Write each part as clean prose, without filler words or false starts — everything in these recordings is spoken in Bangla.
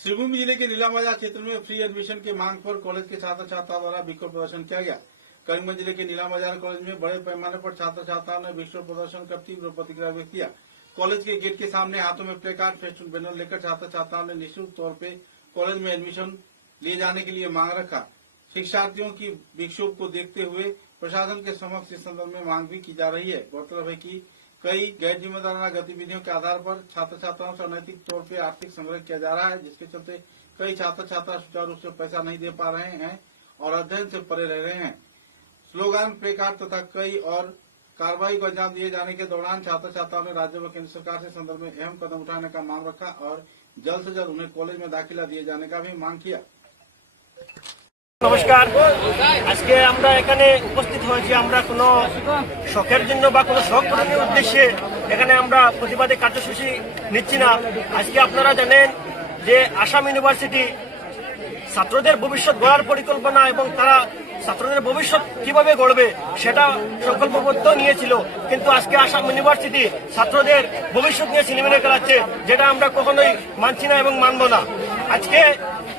श्रीभूमि जिले के नीलाम बाजार क्षेत्र में फ्री एडमिशन की मांग पर कॉलेज के छात्र छात्राओं द्वारा विक्षोभ प्रदर्शन किया गया। करीमगंज जिले के नीलाम बाजार कॉलेज में बड़े पैमाने पर छात्र छात्राओं ने विक्षोभ प्रदर्शन कर तीव्र प्रतिक्रिया व्यक्त किया। कॉलेज के गेट के सामने हाथों में प्ले कार्ड, फेस्टून बैनर लेकर छात्र छात्राओं ने निःशुल्क तौर पर कॉलेज में एडमिशन लिए जाने के लिए मांग रखा। शिक्षार्थियों की विक्षोभ को देखते हुए प्रशासन के समक्ष इस संदर्भ में मांग भी की जा रही है। गौरतलब है कि कई गैर जिम्मेदाराना गतिविधियों के आधार पर छात्र छात्राओं से अनैतिक तौर पर आर्थिक संग्रह किया जा रहा है, जिसके चलते कई छात्र छात्रा सुचारू रूप से पैसा नहीं दे पा रहे हैं और अध्ययन से परे रह रहे हैं। स्लोगन, प्ले कार्ड तथा कई और कार्रवाई को अंजाम दिए जाने के दौरान छात्र छात्राओं ने राज्य व केंद्र सरकार से संदर्भ में अहम कदम उठाने का मांग रखा और जल्द से जल्द उन्हें कॉलेज में दाखिला दिए जाने का भी मांग किया। নমস্কার, আজকে আমরা এখানে উপস্থিত হয়েছি। আমরা কোনো শখের জন্য বা কোনো শখ পূরণের উদ্দেশ্যে এখানে আমরা প্রতিবাদী কার্যসূচি নিচ্ছি না। আজকে আপনারা জানেন যে আসাম ইউনিভার্সিটি ছাত্রদের ভবিষ্যৎ গড়ার পরিকল্পনা এবং তারা ছাত্রদের ভবিষ্যৎ কিভাবে গড়বে সেটা সংকল্পবদ্ধ নিয়েছিল, কিন্তু আজকে আসাম ইউনিভার্সিটি ছাত্রদের ভবিষ্যৎ নিয়ে ছিনিমিনি খেলাচ্ছে, যেটা আমরা কখনোই মানছি না এবং মানব না। আজকে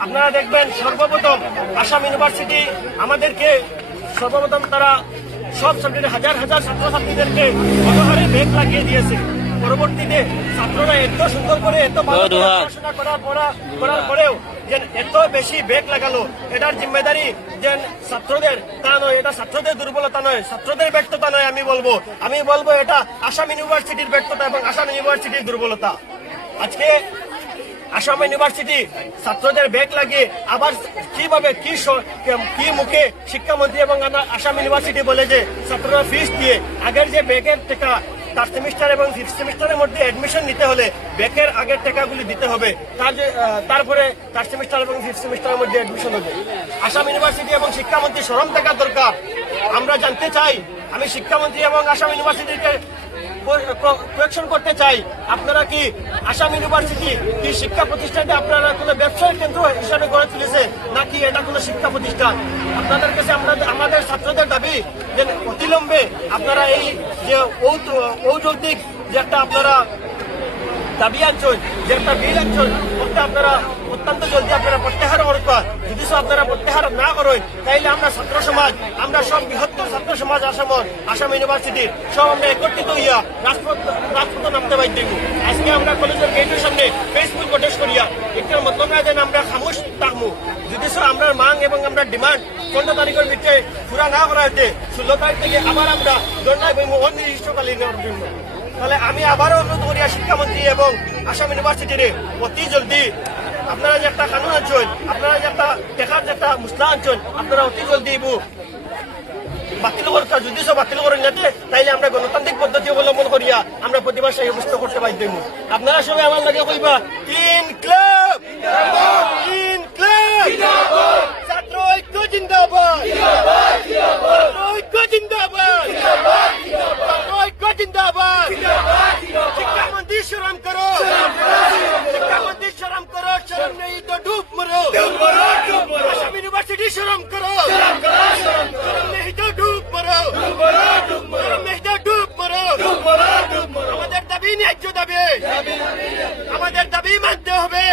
আপনারা দেখবেন সর্বপ্রথম আসাম ইউনিভার্সিটি আমাদেরকে সর্বপ্রথম তারা সব সাবজেক্টে হাজার হাজার ছাত্রছাত্রীদেরকে অনহারে ব্যাগ লাগিয়ে দিয়েছে। পরবর্তীতে ছাত্ররা এত সুন্দর করে এত ভালো পড়াশোনা করার পরেও যে এত বেশি ব্যাগ লাগালো, এটার জিম্মেদারি যে ছাত্রদের তা নয়, এটা ছাত্রদের দুর্বলতা নয়, ছাত্রদের ব্যর্থতা নয়। আমি বলবো এটা আসাম ইউনিভার্সিটির ব্যর্থতা এবং আসাম ইউনিভার্সিটির দুর্বলতা। আজকে আসাম ইউনিভার্সিটি ছাত্রদের ব্যাগ লাগিয়ে আবার কিভাবে কি মুখে শিক্ষামন্ত্রী এবং আসাম ইউনিভার্সিটি বলে যে ছাত্ররা ফিস দিয়ে আগের যে ব্যাগের টাকা থার্ড সেমিস্টার এবং ফিফথ সেমিস্টারের মধ্যে এডমিশন নিতে হলে ব্যাগের আগের টাকাগুলি দিতে হবে, তারপরে থার্ড সেমিস্টার এবং ফিফথ সেমিস্টারের মধ্যে এডমিশন হবে। আসাম ইউনিভার্সিটি এবং শিক্ষামন্ত্রী শরম থাকা দরকার। আমরা জানতে চাই, আমি শিক্ষামন্ত্রী এবং আসাম ইউনিভার্সিটিকে কোয়েকশন করতে চাই, আপনারা কি আসাম ইউনিভার্সিটি কি শিক্ষা প্রতিষ্ঠানটি আপনারা কোনো ব্যবসায়িক কেন্দ্র হিসাবে গড়ে তুলেছে নাকি এটা কোনো শিক্ষা প্রতিষ্ঠান? আপনাদের কাছে আমাদের ছাত্রদের দাবি যে অতিলম্বে আপনারা এই যে ঔদ্যোগিক যে একটা আপনারা দাবি আনছেন, যে একটা বিল আনছেন, ওটা আপনারা অত্যন্ত জলদি আপনারা প্রত্যাহার করবেন। যদি আপনারা প্রত্যাহার না করেন তাইলে আমরা ছাত্র সমাজ, আমরা সব বৃহত্তর ছাত্র সমাজ আসাম ইউনিভার্সিটির সব আমরা একত্রিত হইয়া রাজপথে নামতে বাধ্য হইব। আজকে আমরা কলেজের গেটের সামনে ফেসবুক প্রোটেস্ট করিয়া এটার মতলব না যেন আমরা খামোশ থাকবো। যদি আমরা মাং এবং আমরা ডিমান্ড 15 তারিখের ভিতরে পুরা না করা হইতে 16 তারিখ থেকে আবার আমরা ধর্নায় বইব অনির্দিষ্টকালীন জন্য। তাহলে আমি আবারও অনুরোধ করি শিক্ষামন্ত্রী এবং আসাম ইউনিভার্সিটির অতি জলদি আপনারা যে একটা কানুন আনছেন, আপনারা যে একটা টেকার যে একটা মুসলা আনছেন, আপনারা অতি জলদি বাতিল করতে, যদি সব বাতিল করেন যাতে তাইলে আমরা গণতান্ত্রিক পদ্ধতি অবলম্বন করিয়া আমরা প্রতিবাদ সাব্যস্ত করতে বাধ্য হইব। আপনারা সবাই আমার লাগে কইবা ক্লিন ক্লাব, ক্লিন ক্লাব, ছাত্র ঐক্য জিন্দাবাদ, ছাত্র ঐক্য জিন্দাবাদ, ছাত্র ঐক্য জিন্দাবাদ। শিক্ষামন্ত্রী শরম করো, শিক্ষামন্ত্রী শরম করো, শরম নেই তো ডুব মরো। আসাম ইউনিভার্সিটি শরম করো, শরম নেই তো ডুব মরো, শরম নেই তো ডুব মরো। আমাদের দাবি ন্যায্য দাবি, আমাদের দাবি মানতে হবে,